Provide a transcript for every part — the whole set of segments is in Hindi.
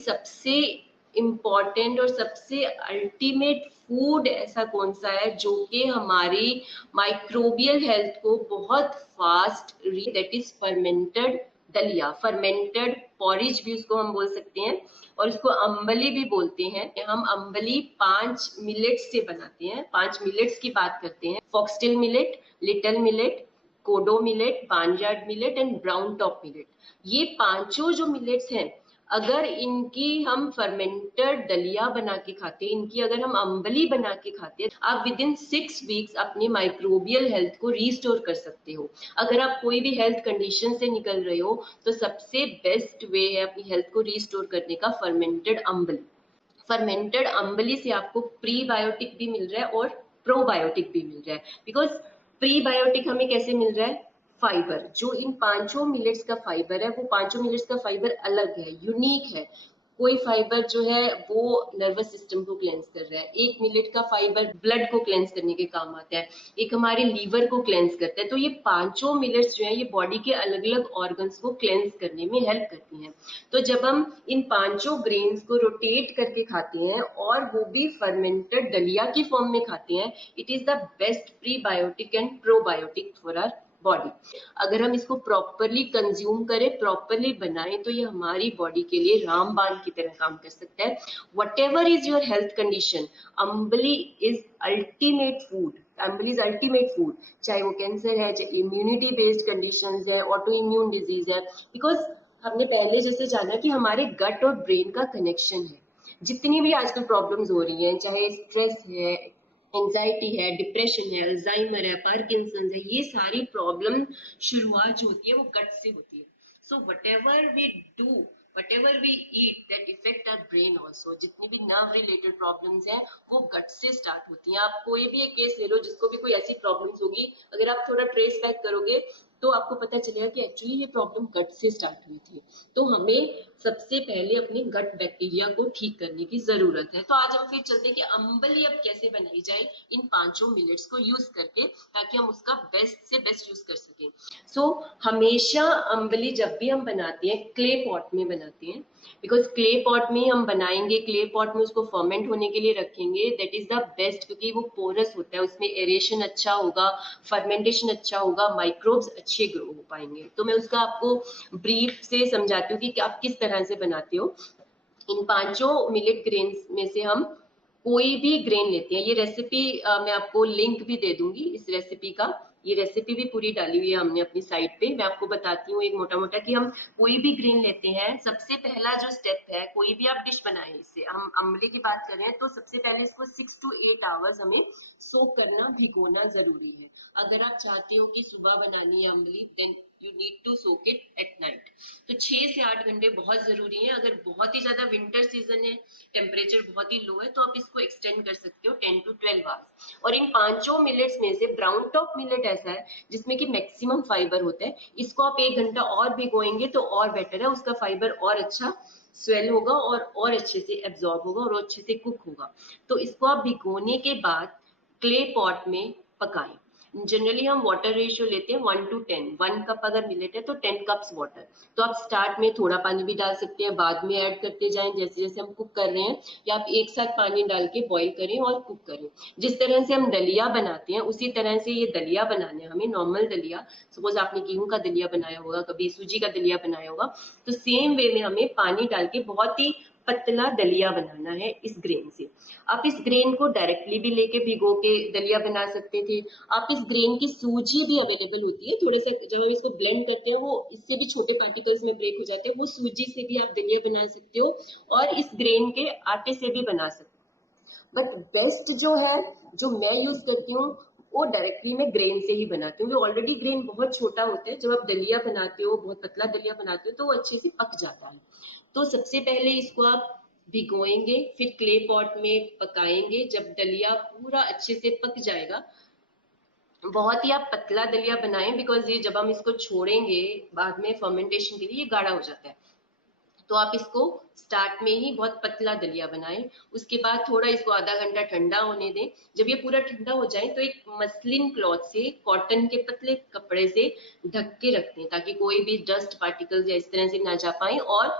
सबसे इम्पोर्टेंट और सबसे अल्टीमेट फूड ऐसा कौन सा है जो कि हमारी माइक्रोबियल हेल्थ को बहुत फास्ट, दैट इज फर्मेंटेड दलिया, फर्मेंटेड पॉरिज भी उसको हम बोल सकते हैं, और इसको अम्बली भी बोलते हैं। हम अम्बली 5 मिलेट्स से बनाते हैं। 5 मिलेट्स की बात करते हैं, foxtail millet, little millet, kodo millet, barnyard millet and brown top millet. ये पांचों जो मिलेट्स हैं, अगर इनकी हम फर्मेंटेड दलिया बना के खाते हैं, इनकी अगर हम अम्बली बना के खाते हैं, आप विद इन 6 वीक्स अपनी माइक्रोबियल हेल्थ को रिस्टोर कर सकते हो। अगर आप कोई भी हेल्थ कंडीशन से निकल रहे हो तो सबसे बेस्ट वे है अपनी हेल्थ को रिस्टोर करने का फर्मेंटेड अम्बली। फर्मेंटेड अम्बली से आपको प्रीबायोटिक भी मिल रहा है और प्रोबायोटिक भी मिल रहा है। बिकॉज प्रीबायोटिक हमें कैसे मिल रहा है? फाइबर, जो इन पांचों मिलेट्स का फाइबर है, वो पांचों मिलेट्स का फाइबर अलग है, यूनिक है। कोई फाइबर जो है वो नर्वस सिस्टम को क्लेंस कर रहा है, एक मिलेट का फाइबर ब्लड को क्लेंस करने के काम आता है, एक हमारे लीवर को क्लेंस करता है। तो ये पांचों मिलेट्स जो है ये बॉडी के अलग अलग ऑर्गन्स को क्लेंस करने में हेल्प करती हैं। तो जब हम इन पांचों ग्रेन्स को रोटेट करके खाते हैं और वो भी फर्मेंटेड दलिया की फॉर्म में खाते हैं, it is the best prebiotic and probiotic for our body. अगर हम इसको प्रॉपरली कंज्यूम करें, प्रॉपरली बनाएं, तो ये हमारी बॉडी के लिए रामबाण की तरह काम कर सकता है। Whatever is your health condition, ambali is ultimate food. Ambali is ultimate food, चाहे वो कैंसर है, चाहे इम्यूनिटी बेस्ड कंडीशंस है, ऑटो इम्यून डिजीज है। बिकॉज हमने पहले जैसे जाना कि हमारे गट और ब्रेन का कनेक्शन है। जितनी भी आजकल प्रॉब्लम्स हो रही हैं, चाहे स्ट्रेस है, एंजाइटी है, डिप्रेशन है, अल्जाइमर है, पार्किंसंस है, ये सारी प्रॉब्लम शुरुआत जो होती है वो गट से होती है। So whatever we do, whatever we eat, that effect our brain also. जितनी भी नर्व रिलेटेड प्रॉब्लम्स हैं वो गट से स्टार्ट होती हैं। आप कोई भी एक केस ले लो जिसको भी कोई ऐसी प्रॉब्लम्स होगी, अगर आप थोड़ा ट्रेस बैक करोगे तो आपको पता चलेगा कि एक्चुअली ये प्रॉब्लम गट से स्टार्ट हुई थी। तो हमें सबसे पहले अपने गट बैक्टीरिया को ठीक करने की जरूरत है। तो आज हम फिर चलते हैं कि अम्बली अब कैसे बनाई जाए इन पांचों मिलेट्स को यूज करके, ताकि हम उसका बेस्ट से बेस्ट यूज कर सकें। सो हमेशा अम्बली जब भी हम बनाते हैं क्ले पॉट में बनाते हैं, बिकॉज क्ले पॉट में हम बनाएंगे, क्ले पॉट में उसको फर्मेंट होने के लिए रखेंगे, दैट इज द बेस्ट, क्योंकि वो पोरस होता है, उसमें एरेशन अच्छा होगा, फर्मेंटेशन अच्छा होगा, माइक्रोब्स अच्छे ग्रो हो पाएंगे। तो मैं उसका आपको ब्रीफ से समझाती हूँ कि आप किस तरह से बनाते हो। इन पांचों मिलेट ग्रेन्स में से हम कोई भी ग्रेन लेते हैं। ये रेसिपी मैं आपको लिंक भी दे दूंगी इस रेसिपी का, ये रेसिपी भी पूरी डाली हुई है हमने अपनी साइट पे। मैं आपको बताती हूँ एक मोटा मोटा कि हम कोई भी ग्रेन लेते हैं। सबसे पहला जो स्टेप है, कोई भी आप डिश बनाएं, इससे हम अम्बली की बात कर रहे हैं, तो सबसे पहले इसको 6 to 8 आवर्स हमें सोक करना, भिगोना जरूरी है। अगर आप चाहते हो कि सुबह बनानी है ambali, then you need to soak it at night. तो 6 से 8 घंटे बहुत जरूरी है। अगर बहुत ही ज्यादा विंटर सीजन है, टेम्परेचर बहुत ही लो है, तो आप इसको एक्सटेंड कर सकते हो 10 to 12 आवर्स। और इन पांचों मिलेट्स में से ब्राउन टॉप मिलेट ऐसा है जिसमें कि मैक्सिमम फाइबर होता है। इसको आप 1 घंटा और भिगोएंगे तो और बेटर है, उसका फाइबर और अच्छा स्वेल होगा और अच्छे से एब्जॉर्ब होगा और अच्छे से कुक होगा। तो इसको आप भिगोने के बाद क्ले पॉट में पकाएं। जनरली हम वाटर रेशियो लेते हैं 1 to 10, 1 कप अगर मिलेट है तो 10 कप्स वाटर। तो आप स्टार्ट में थोड़ा पानी भी डाल सकते हैं, बाद में ऐड करते जाएं जैसे जैसे हम कुक कर रहे हैं, या आप एक साथ पानी डाल के बॉईल करें और कुक करें। जिस तरह से हम दलिया बनाते हैं उसी तरह से ये दलिया बनाना है हमें, नॉर्मल दलिया। सपोज आपने गेहूं का दलिया बनाया होगा, कभी सूजी का दलिया बनाया होगा, तो सेम वे में हमें पानी डाल के बहुत ही पतला दलिया बनाना है इस ग्रेन से। आप इस ग्रेन को डायरेक्टली भी लेके भिगो के दलिया बना सकते थे। आप इस ग्रेन की सूजी भी अवेलेबल होती है, थोड़े से जब हम इसको ब्लेंड करते हैं वो इससे भी छोटे पार्टिकल्स में ब्रेक हो जाते हैं, वो सूजी से भी आप दलिया बना सकते हो और इस ग्रेन के आटे से भी बना सकते हो। बट बेस्ट जो है, जो मैं यूज करती हूँ, वो डायरेक्टली मैं ग्रेन से ही बनाती हूँ। ऑलरेडी ग्रेन बहुत छोटा होता है, जब आप दलिया बनाते हो, बहुत पतला दलिया बनाते हो, तो वो अच्छे से पक जाता है। तो सबसे पहले इसको आप भिगोएंगे, फिर क्ले पॉट में पकाएंगे। जब दलिया पूरा अच्छे से पक जाएगा, बहुत ही आप पतला दलिया बनाएं, बिकॉज ये जब हम इसको छोड़ेंगे बाद में फर्मेंटेशन के लिए ये गाढ़ा हो जाता है। तो आप इसको स्टार्ट में ही बहुत पतला दलिया बनाएं। उसके बाद थोड़ा इसको आधा घंटा ठंडा होने दें। जब ये पूरा ठंडा हो जाए तो एक मसलिन क्लॉथ से, कॉटन के पतले कपड़े से ढक के रख दें, ताकि कोई भी डस्ट पार्टिकल्स या इस तरह से ना जा पाए। और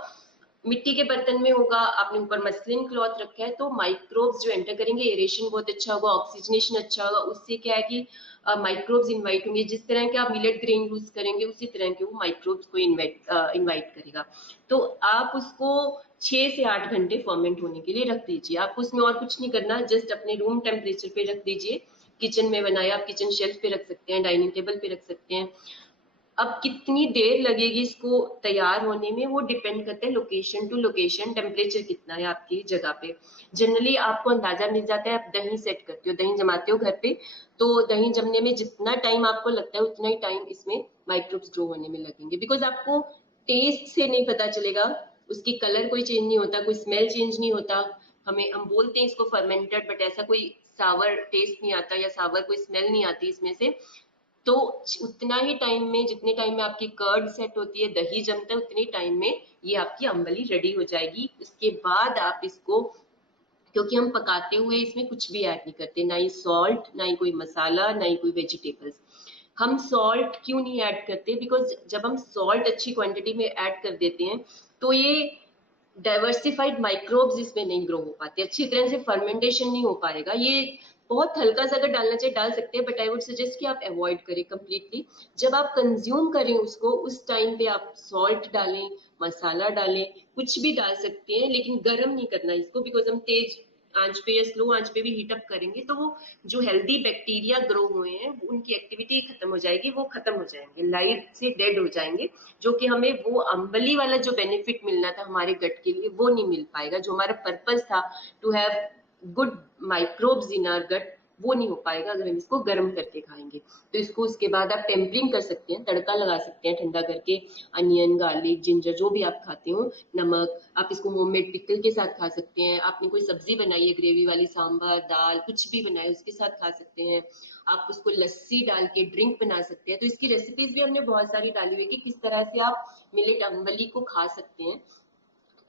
मिट्टी के बर्तन में होगा, आपने ऊपर मसलिन क्लॉथ रखा है, तो माइक्रोब्स जो एंटर करेंगे, एरेशन बहुत अच्छा होगा, ऑक्सीजनेशन अच्छा होगा, उससे क्या है कि माइक्रोब्स इनवाइट होंगे। जिस तरह के आप मिलेट ग्रेन यूज करेंगे उसी तरह के वो माइक्रोब्स को इनवाइट करेगा। तो आप उसको 6 से 8 घंटे फर्मेंट होने के लिए रख दीजिए। आपको उसमें और कुछ नहीं करना, जस्ट अपने रूम टेम्परेचर पे रख दीजिए। किचन में बनाया, आप किचन शेल्फ पे रख सकते हैं, डाइनिंग टेबल पे रख सकते हैं। अब कितनी देर लगेगी इसको तैयार होने में, वो डिपेंड करता है लोकेशन टू लोकेशन, टेम्परेचर कितना है आपकी जगह पे। जनरली आपको अंदाजा मिल जाता है, आप दही सेट करते हो, दही जमाते हो घर पे, तो दही जमने में जितना टाइम आपको लगता है उतना ही टाइम इसमें माइक्रोब्स ग्रो होने में लगेंगे। बिकॉज आपको टेस्ट से नहीं पता चलेगा, उसकी कलर कोई चेंज नहीं होता, कोई स्मेल चेंज नहीं होता। हम बोलते हैं इसको फर्मेंटेड, बट ऐसा कोई सावर टेस्ट नहीं आता या सावर कोई स्मेल नहीं आती इसमें से। तो उतना ही टाइम में, जितने टाइम में आपकी कर्ड सेट होती है, दही जमता है, उतने टाइम में ये आपकी अम्बली रेडी हो जाएगी। उसके बाद आप इसको, क्योंकि हम पकाते हुए इसमें कुछ भी ऐड नहीं करते, ना ही सॉल्ट, ना ही कोई मसाला, ना ही कोई वेजिटेबल्स। हम सॉल्ट क्यों नहीं ऐड करते? बिकॉज जब हम सॉल्ट अच्छी क्वांटिटी में ऐड कर देते हैं तो ये डाइवर्सिफाइड माइक्रोब्स इसमें नहीं ग्रो हो पाते, अच्छी तरह से फर्मेंटेशन नहीं हो पाएगा। ये बहुत हल्का सा अगर डालना चाहिए डाल सकते हैं, बट आई वुड सजेस्ट कि आप अवॉइड करें कंप्लीटली। जब आप कंज्यूम करें उसको, उस टाइम पे आप सॉल्ट डालें, मसाला डालें, कुछ भी डाल सकते हैं, लेकिन गर्म नहीं करना इसको। बिकॉज हम तेज आंच पे या स्लो आंच पे भी हीट अप करेंगे तो वो जो हेल्दी बैक्टीरिया ग्रो हुए हैं उनकी एक्टिविटी खत्म हो जाएगी, वो खत्म हो जाएंगे, लाइफ से डेड हो जाएंगे, जो कि हमें वो अम्बली वाला जो बेनिफिट मिलना था हमारे गट के लिए वो नहीं मिल पाएगा। जो हमारा पर्पस था to have good microbes in our gut, वो नहीं हो पाएगा अगर हम इसको गर्म करके खाएंगे। तो इसको उसके बाद आप टेम्परिंग कर सकते हैं, तड़का लगा सकते हैं ठंडा करके, अनियन, गार्लिक, जिंजर, जो भी आप खाते हो, नमक। आप इसको होममेड पिकल के साथ खा सकते हैं। आपने कोई सब्जी बनाई है ग्रेवी वाली, सांभर, दाल, कुछ भी बनाए, उसके साथ खा सकते हैं। आप उसको लस्सी डाल के ड्रिंक बना सकते हैं। तो इसकी रेसिपीज भी हमने बहुत सारी डाली हुई है कि किस तरह से आप मिलेट अम्बली को खा सकते हैं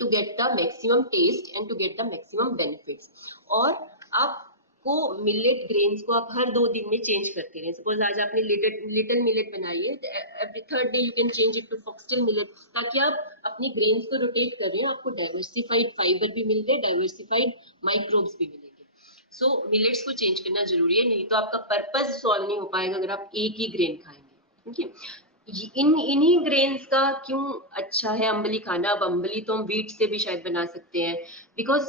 to get the maximum taste and to get the maximum benefits। और आपको मिलेट ग्रेन्स को आप हर 2 दिन में चेंज करते रहे। सपोज आज आपने लिटिल मिलेट बनाई है, every third day you can change it to foxtail millet, ताकि आप अपने ग्रेन्स को रोटेट कर रहे हो, आपको डाइवर्सिफाइड फाइबर भी मिल गए, डाइवर्सिफाइड माइक्रोब्स भी मिलेंगे। सो मिलेट्स को चेंज करना जरूरी है, नहीं तो आपका पर्पस सॉल्व नहीं हो पाएगा अगर आप एक ही ग्रेन खाएंगे। ठीक है, इन्हीं ग्रेन्स का क्यों अच्छा है अम्बली खाना। अब अम्बली तो हम व्हीट से भी शायद बना सकते हैं, बिकॉज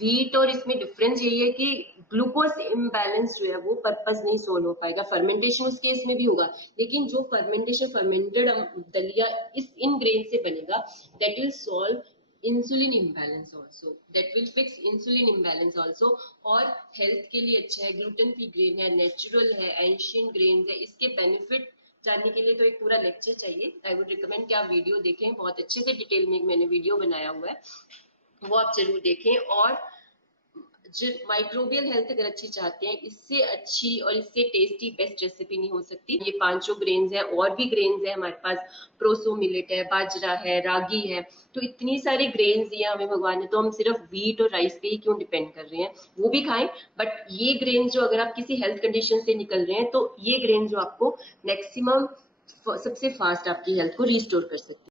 व्हीट और इसमें डिफरेंस यही है कि ग्लूकोज इम्बैलेंस जो है वो पर्पस नहीं सोल्व हो पाएगा। फर्मेंटेशन उस केस में भी होगा, लेकिन जो फर्मेंटेशन फर्मेंटेड दलिया इस इन ग्रेन से बनेगा, that will solve insulin imbalance also, that will fix insulin imbalance also. और हेल्थ के लिए अच्छा है, ग्लूटेन फ्री ग्रेन है, नेचुरल है, एंशियंट ग्रेन है। इसके बेनिफिट जानने के लिए तो एक पूरा लेक्चर चाहिए। आई वुड रिकमेंड कि आप वीडियो देखें, बहुत अच्छे से डिटेल में मैंने वीडियो बनाया हुआ है, वो आप जरूर देखें। और जो माइक्रोबियल हेल्थ अगर अच्छी चाहते हैं, इससे अच्छी और इससे टेस्टी बेस्ट रेसिपी नहीं हो सकती। ये 5 ग्रेन्स है, और भी ग्रेन्स है हमारे पास, प्रोसो मिलेट है, बाजरा है, रागी है। तो इतनी सारी ग्रेन्स दिया हमें भगवान ने, तो हम सिर्फ व्हीट और राइस पे ही क्यों डिपेंड कर रहे हैं? वो भी खाएं, बट ये ग्रेन्स जो, अगर आप किसी हेल्थ कंडीशन से निकल रहे हैं, तो ये ग्रेन्स जो आपको मैक्सिमम सबसे फास्ट आपकी हेल्थ को रिस्टोर कर सकते हैं।